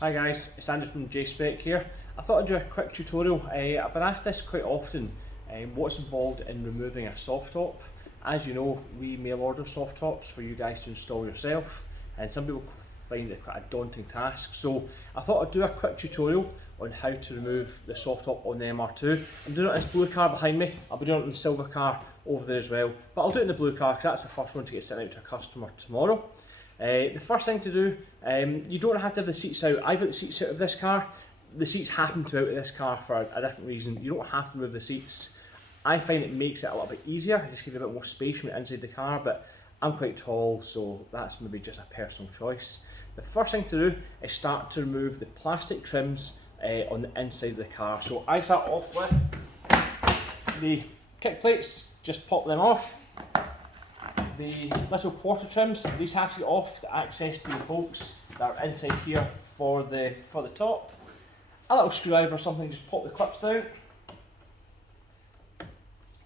Hi guys, it's Andrew from J-Spec here. I thought I'd do a quick tutorial. I've been asked this quite often, what's involved in removing a soft top. As you know, we mail order soft tops for you guys to install yourself, and some people find it quite a daunting task. So I thought I'd do a quick tutorial on how to remove the soft top on the MR2. I'm doing it on this blue car behind me. I'll be doing it on the silver car over there as well, but I'll do it in the blue car because that's the first one to get sent out to a customer tomorrow. The first thing to do, you don't have to have the seats out. I've got the seats out of this car. The seats happen to be out of this car for a different reason. You don't have to remove the seats. I find it makes it a little bit easier. It just gives you a bit more space from inside the car, but I'm quite tall, so that's maybe just a personal choice. The first thing to do is start to remove the plastic trims on the inside of the car. So I start off with the kick plates, just pop them off. The little quarter trims, these have to get off to access to the bolts that are inside here for the top. A little screwdriver or something, just pop the clips down.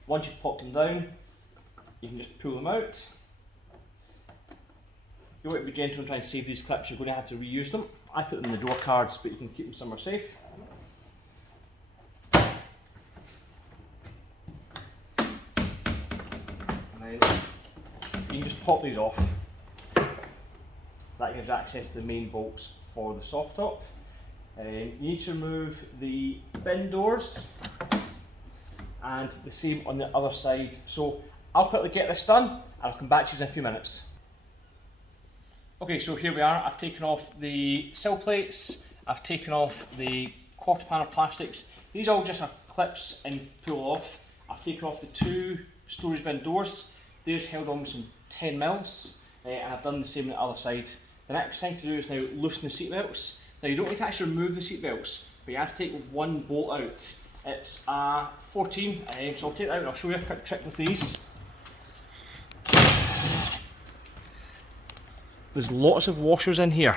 Once you've popped them down, you can just pull them out. You want to be gentle and try and save these clips, you're going to have to reuse them. I put them in the drawer cards, but you can keep them somewhere safe. And then you can just pop these off. That gives access to the main bolts for the soft top. You need to remove the bin doors, and the same on the other side. So I'll quickly get this done and I'll come back to you in a few minutes. Okay, so here we are. I've taken off the sill plates, I've taken off the quarter panel plastics. These all just are clips and pull off. I've taken off the two storage bin doors. They're held on with some 10 mils, and I've done the same on the other side. The next thing to do is now loosen the seat belts. Now you don't need to actually remove the seat belts, but you have to take one bolt out. It's a 14, so I'll take that out and I'll show you a quick trick with these. There's lots of washers in here.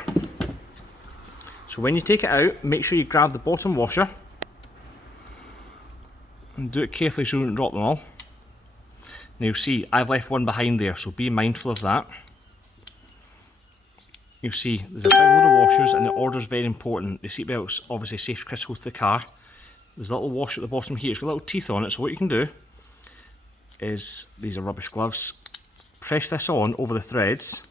So when you take it out, make sure you grab the bottom washer and do it carefully so you don't drop them all. Now you'll see I've left one behind there, so be mindful of that. You'll see there's a big load of washers, and the order is very important. The seatbelt's obviously safety critical to the car. There's a little washer at the bottom here, it's got little teeth on it, so what you can do is, these are rubbish gloves, press this on over the threads,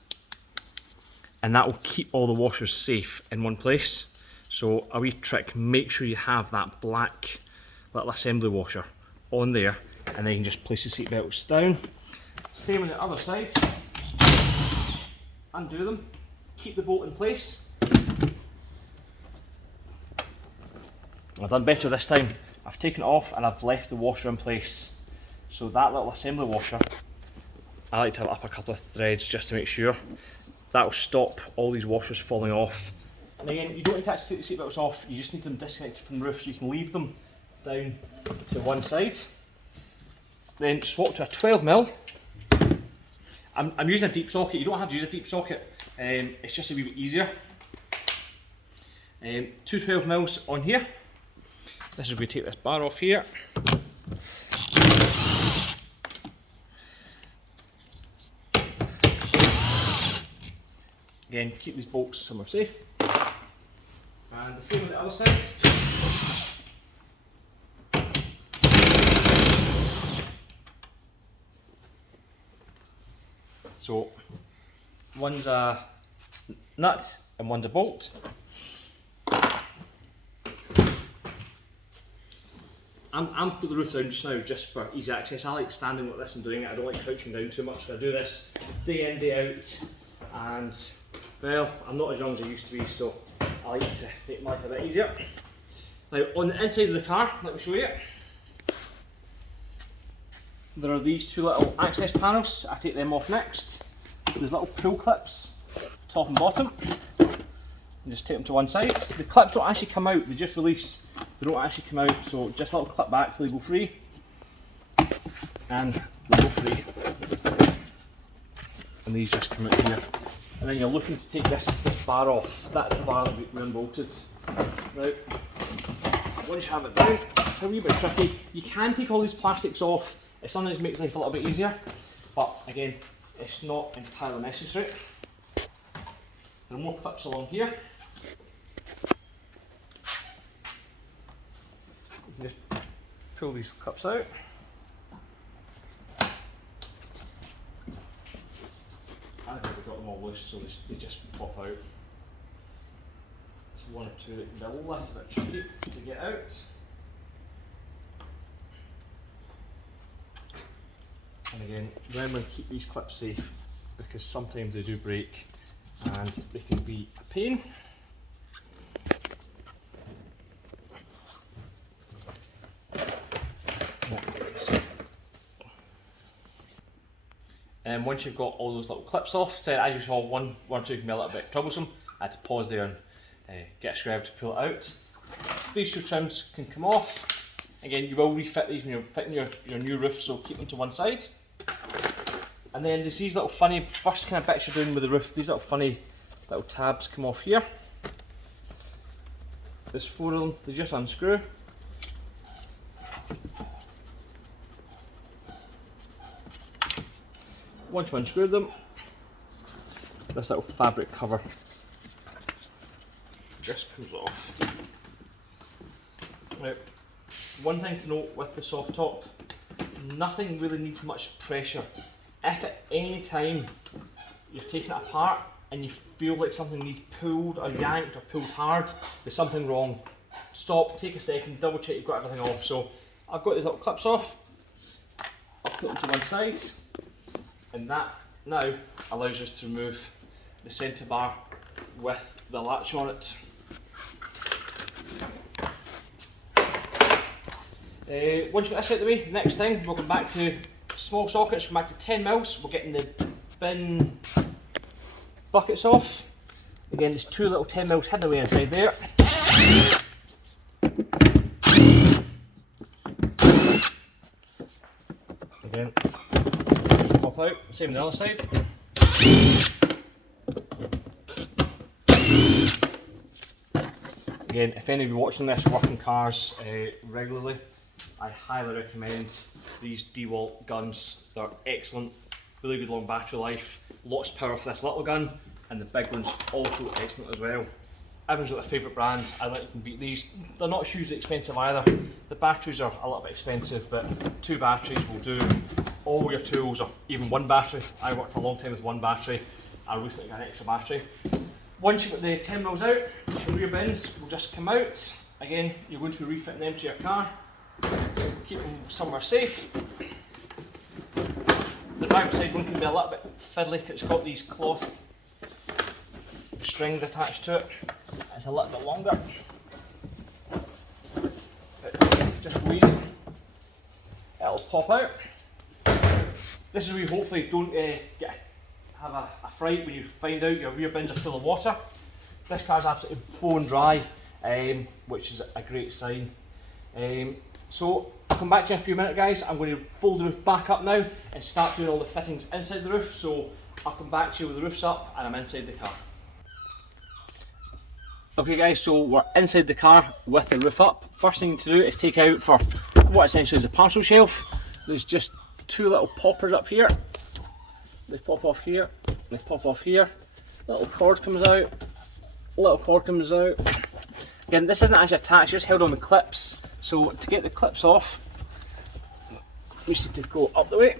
and that will keep all the washers safe in one place. So a wee trick, make sure you have that black little assembly washer on there, and then you can just place the seat belts down. Same on the other side. Undo them, keep the bolt in place. I've done better this time. I've taken it off and I've left the washer in place. So that little assembly washer, I like to have it up a couple of threads just to make sure. That will stop all these washers falling off. And again, you don't need to actually take the seat belts off, you just need them disconnected from the roof, so you can leave them down to one side. Then swap to a 12mm. I'm using a deep socket. You don't have to use a deep socket, it's just a wee bit easier. Two 12mm on here. This is where we take this bar off here. Again, keep these bolts somewhere safe. And the same on the other side. So one's a nut and one's a bolt. I'm putting the roof down just now just for easy access. I like standing like this and doing it. I don't like crouching down too much. I do this day in, day out, and well, I'm not as young as I used to be, so I like to make life a bit easier. Now on the inside of the car, let me show you. There are these two little access panels. I take them off next. There's little pull clips, top and bottom. And just take them to one side. The clips don't actually come out, they just release. They don't actually come out, so just a little clip back so they go free. And they go free. And these just come out here. And then you're looking to take this bar off. That's the bar that we unbolted. Now, once you have it down, it's a wee bit tricky. You can take all these plastics off. It sometimes makes life a little bit easier, but again, it's not entirely necessary. There are more clips along here. pull these clips out. I've already got them all loose, so they just pop out. There's one or two that can be a little bit tricky to get out. And again, remember to keep these clips safe because sometimes they do break and they can be a pain. And once you've got all those little clips off, so as you saw, one or two can be a little bit troublesome. I had to pause there and get a screwdriver to pull it out. These two trims can come off. Again, you will refit these when you're fitting your new roof, so keep them to one side. And then there's these little funny, first kind of bits you're doing with the roof, these little funny little tabs come off here. There's 4 of them, they just unscrew. Once you've unscrewed them, this little fabric cover just comes off. Now, one thing to note with the soft top, nothing really needs much pressure. If at any time you're taking it apart and you feel like something needs pulled or yanked or pulled hard, there's something wrong. Stop, take a second, double check you've got everything off. So I've got these little clips off, I'll put them to one side, and that now allows us to remove the centre bar with the latch on it. Once you get this out of the way, next thing we'll come back to small sockets, come back to 10 mils. We're getting the bin buckets off. Again, there's 2 little 10 mils hidden away inside there. Again, pop out, same on the other side. Again, if any of you watching this working cars regularly, I highly recommend these DeWalt guns. They're excellent, really good long battery life, lots of power for this little gun, and the big one's also excellent as well. Everyone's got their favourite brand. I think you can beat these. They're not hugely expensive either. The batteries are a little bit expensive, but 2 batteries will do all your tools, or even 1 battery. I worked for a long time with 1 battery. I recently got an extra battery. Once you've got the 10 mils out, the rear bins will just come out. Again, you're going to be refitting them to your car. Keep them somewhere safe. The driver's side one can be a little bit fiddly because it's got these cloth strings attached to it. It's a little bit longer. But just go easy. It'll pop out. This is where you hopefully don't have a fright when you find out your rear bins are full of water. This car's absolutely bone dry, which is a great sign. So I'll come back to you in a few minutes, guys. I'm going to fold the roof back up now and start doing all the fittings inside the roof. So I'll come back to you with the roof's up and I'm inside the car. Okay guys, so we're inside the car with the roof up. First thing to do is take out for what essentially is a parcel shelf. There's just 2 little poppers up here. They pop off here, they pop off here. Little cord comes out, little cord comes out. Again, this isn't actually attached, just held on the clips. So to get the clips off, we just need to go up the way.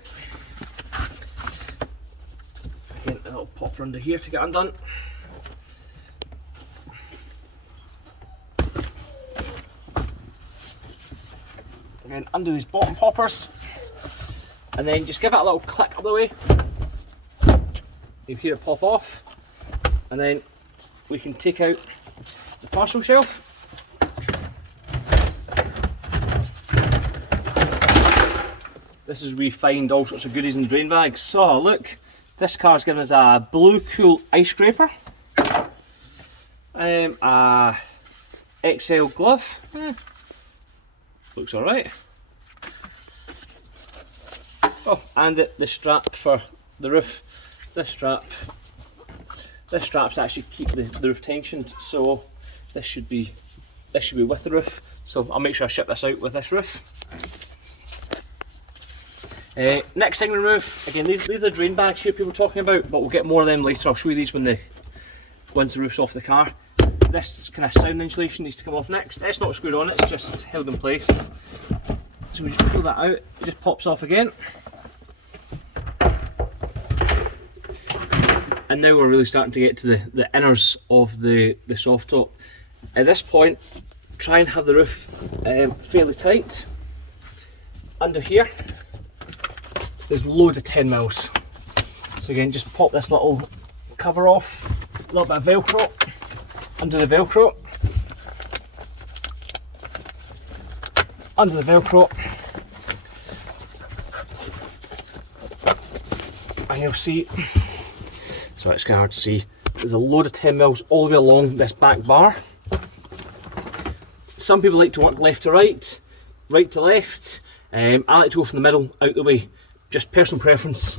Again, a little popper under here to get undone. Again, undo these bottom poppers, and then just give it a little click up the way. You hear it pop off, and then we can take out the parcel shelf. This is where we find all sorts of goodies in the drain bags. So look, this car's given us a Blue Cool ice scraper, a XL glove. Looks alright. Oh, and the strap for the roof. This strap's actually keep the roof tensioned, so this should be with the roof. So I'll make sure I ship this out with this roof. Next thing we remove, again these are the drain bags here people are talking about, but we'll get more of them later. I'll show you these once the roof's off the car. This kind of sound insulation needs to come off next. It's not screwed on, it's just held in place. So we just pull that out, it just pops off again. And now we're really starting to get to the inners of the soft top. At this point, try and have the roof fairly tight. Under here, there's loads of 10 mils. So again, just pop this little cover off, a little bit of Velcro, under the Velcro, under the Velcro, and you'll see, so it's kind of hard to see, there's a load of 10 mils all the way along this back bar. Some people like to work left to right, right to left. I like to go from the middle, out the way, just personal preference.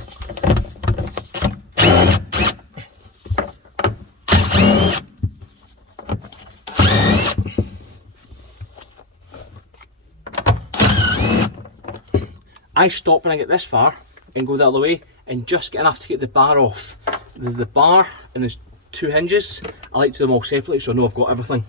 I stop when I get this far and go the other way and just get enough to get the bar off. There's the bar and there's two hinges. I like to do them all separately so I know I've got everything.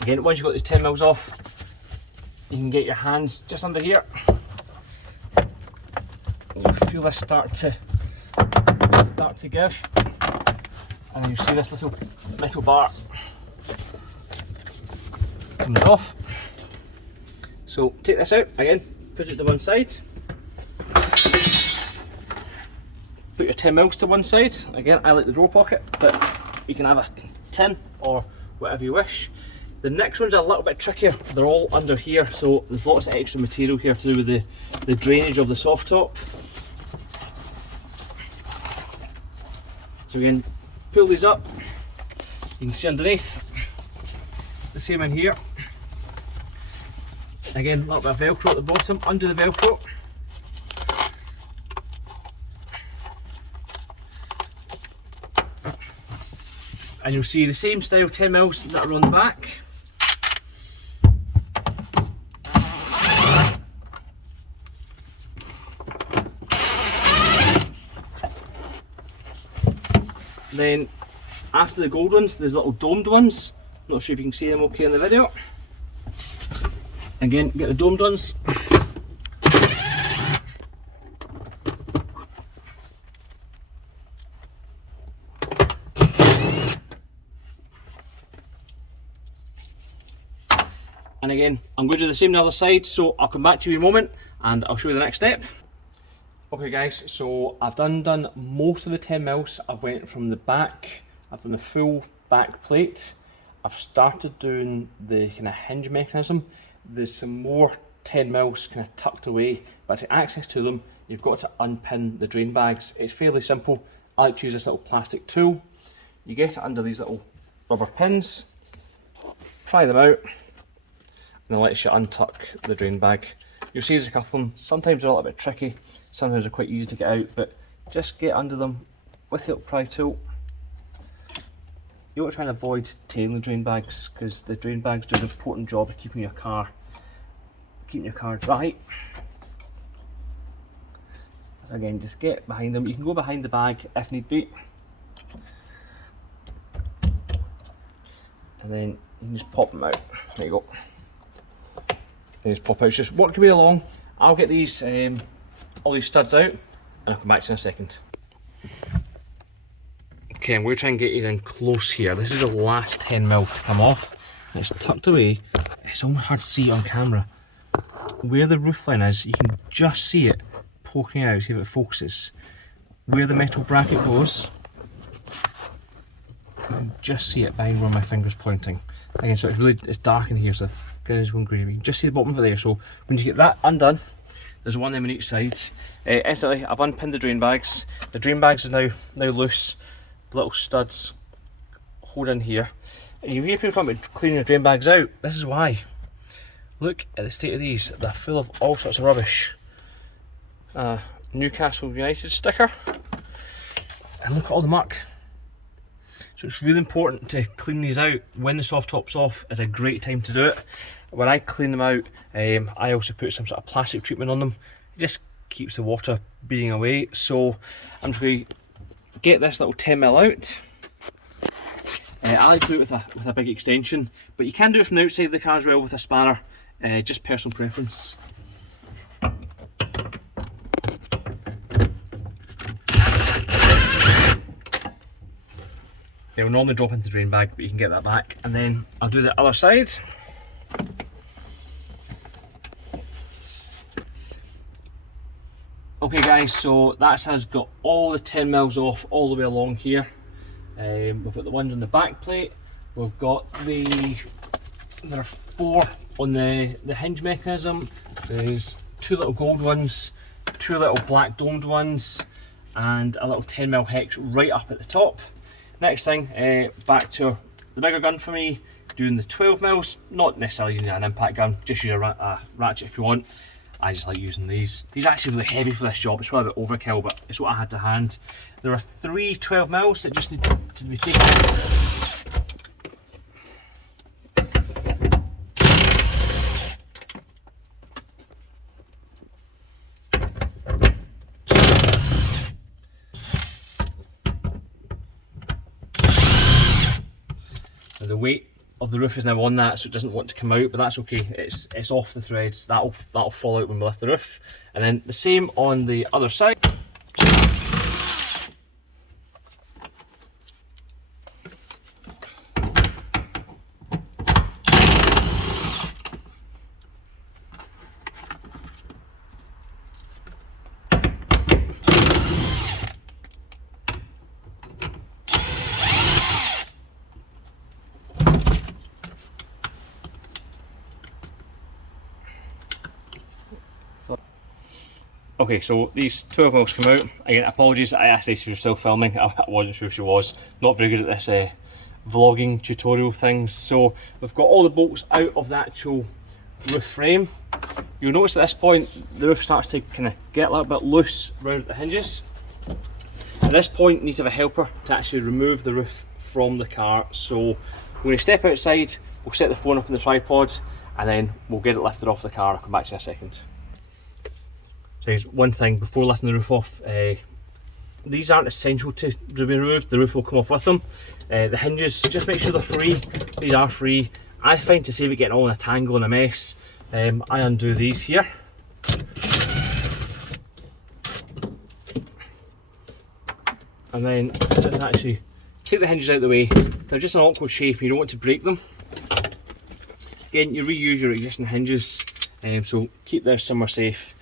Again, once you've got these 10 mils off, you can get your hands just under here. You'll feel this start to give, and you see this little metal bar comes off. So take this out again, put it to one side, put your 10 mils to one side. Again, I like the drawer pocket, but you can have a tin or whatever you wish. The next one's a little bit trickier. They're all under here, so there's lots of extra material here to do with the drainage of the soft top. So again, pull these up. You can see underneath, the same in here. Again, a little bit of Velcro at the bottom, under the Velcro. And you'll see the same style 10 mils that are on the back. Then after the gold ones, there's little domed ones. Not sure if you can see them okay in the video. Again, get the domed ones. And again, I'm going to do the same on the other side, so I'll come back to you in a moment and I'll show you the next step. Okay guys, so I've done most of the 10 mils. I've went from the back, I've done the full back plate. I've started doing the kind of hinge mechanism. There's some more 10 mils kind of tucked away, but to access to them, you've got to unpin the drain bags. It's fairly simple. I like to use this little plastic tool. You get it under these little rubber pins, pry them out, and it lets you untuck the drain bag. You'll see there's a couple of them. Sometimes they're a little bit tricky, sometimes they're quite easy to get out, but just get under them with the little pry tool. You want to try and avoid tailing the drain bags, because the drain bags do an important job of keeping your car dry. So again, just get behind them. You can go behind the bag if need be, and then you can just pop them out. There you go. They just pop out. Just work your way along. I'll get these all these studs out, and I'll come back to you in a second. Okay, I'm going to try and get you in close here. This is the last 10 mil to come off. And it's tucked away. It's almost hard to see on camera. Where the roofline is, you can just see it poking out. See if it focuses. Where the metal bracket goes, you can just see it behind where my finger's pointing. Again, so it's dark in here, so guys going grey. You can just see the bottom of it there. So when you get that undone, there's one of them on each side. Instantly, I've unpinned the drain bags. The drain bags are now loose. The little studs hold in here. And you hear people talking about cleaning your drain bags out. This is why. Look at the state of these. They're full of all sorts of rubbish. Newcastle United sticker. And look at all the muck. So it's really important to clean these out. When the soft top's off is a great time to do it. When I clean them out, I also put some sort of plastic treatment on them. just keeps the water being away. So I'm just going to get this little 10mm out. I like to do it with a big extension, but you can do it from the outside of the car as well with a spanner, just personal preference. It will normally drop into the drain bag, but you can get that back, and then I'll do the other side. Okay guys, so that has got all the 10mm off all the way along here. We've got the ones on the back plate, we've got there are 4 on the hinge mechanism, there's 2 little gold ones, 2 little black domed ones, and a little 10mm hex right up at the top. Next thing, back to the bigger gun for me, doing the 12mm, not necessarily using an impact gun, just use a ratchet if you want. I just like using these. These are actually really heavy for this job. It's probably a bit overkill, but it's what I had to hand. There are 3 12mm that just need to be taken. Now the weight of the roof is now on that, so it doesn't want to come out, but that's okay. It's off the threads. That'll fall out when we lift the roof. And then the same on the other side. Okay, so these 12mm come out. Again, apologies, I asked Stacey if she was still filming. I wasn't sure if she was. Not very good at this vlogging tutorial things. So we've got all the bolts out of the actual roof frame. You'll notice at this point, the roof starts to kind of get a little bit loose around the hinges. At this point, you need to have a helper to actually remove the roof from the car. So when we step outside, we'll set the phone up on the tripod, and then we'll get it lifted off the car. I'll come back to you in a second. So here's one thing before lifting the roof off. These aren't essential to be removed. The roof will come off with them. The hinges, just make sure they're free. These are free. I find to save it getting all in a tangle and a mess, I undo these here. And then just actually take the hinges out of the way. They're just an awkward shape, you don't want to break them. Again, you reuse your existing hinges, so keep this somewhere safe.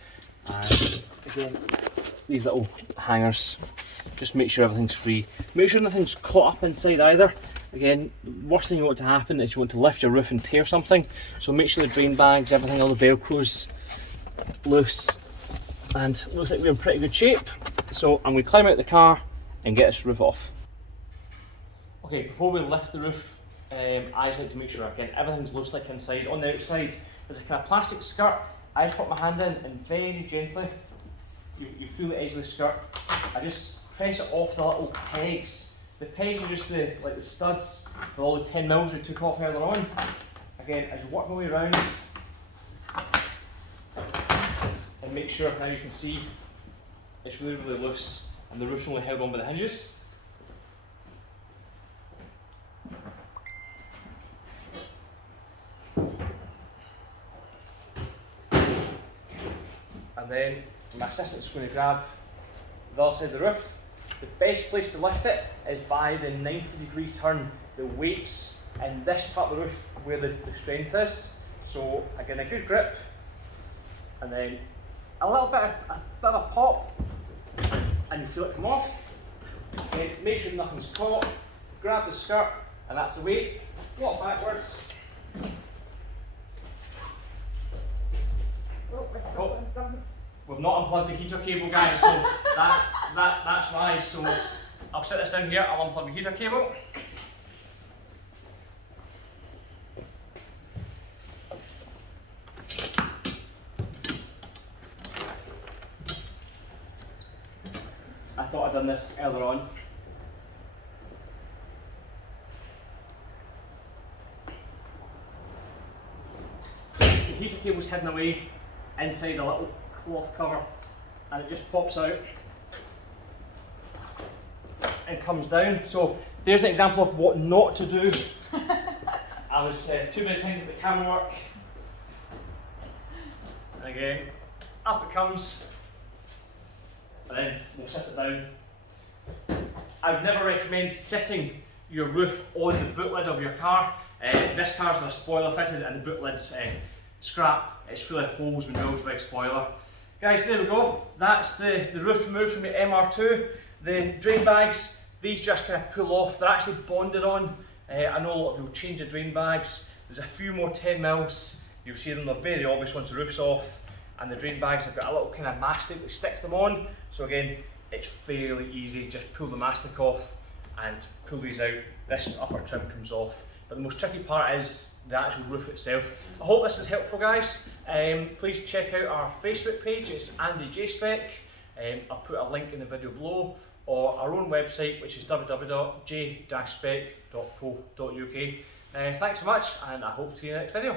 And again, these little hangers, just make sure everything's free. Make sure nothing's caught up inside either. Again, worst thing you want to happen is you want to lift your roof and tear something. So make sure the drain bags, everything, all the velcro's loose. And looks like we're in pretty good shape. So I'm going to climb out the car and get this roof off. Okay, before we lift the roof, I just like to make sure again everything's loose like inside. On the outside, there's a kind of plastic skirt. I just put my hand in and very gently, you feel the edge of the skirt. I just press it off the little pegs. The pegs are just like the studs for all the 10mm we took off earlier on. Again, as you work my way around, and make sure now you can see it's really, really loose and the roof's only held on by the hinges. And then my assistant's going to grab the other side of the roof. The best place to lift it is by the 90-degree turn. The weight's in this part of the roof where the strength is. So again, a good grip, and then a little bit of a pop, and you feel it come off. Okay, make sure nothing's caught. Grab the skirt, and that's the weight. Walk backwards. Oh, we've not unplugged the heater cable, guys, so that's why. So I'll set this down here, I'll unplug the heater cable. I thought I'd done this earlier on. The heater cable's hidden away inside a little cloth cover and it just pops out and comes down. So there's an example of what not to do. I was too busy thinking about the camera work. And again, up it comes, and then we'll set it down. I would never recommend sitting your roof on the boot lid of your car. This car's a spoiler fitted and the boot lid's scrap. It's full of holes with no big spoiler. Guys, there we go. That's the roof removed from the MR2. The drain bags, these just kind of pull off. They're actually bonded on. I know a lot of you will change the drain bags. There's a few more 10mm. You'll see them, they're very obvious once the roof's off. And the drain bags have got a little kind of mastic that sticks them on. So again, it's fairly easy. Just pull the mastic off and pull these out. This upper trim comes off. But the most tricky part is the actual roof itself. I hope this is helpful, guys. Please check out our Facebook page. It's Andy J-Spec. I'll put a link in the video below, or our own website, which is www.j-spec.co.uk. Thanks so much, and I hope to see you in the next video.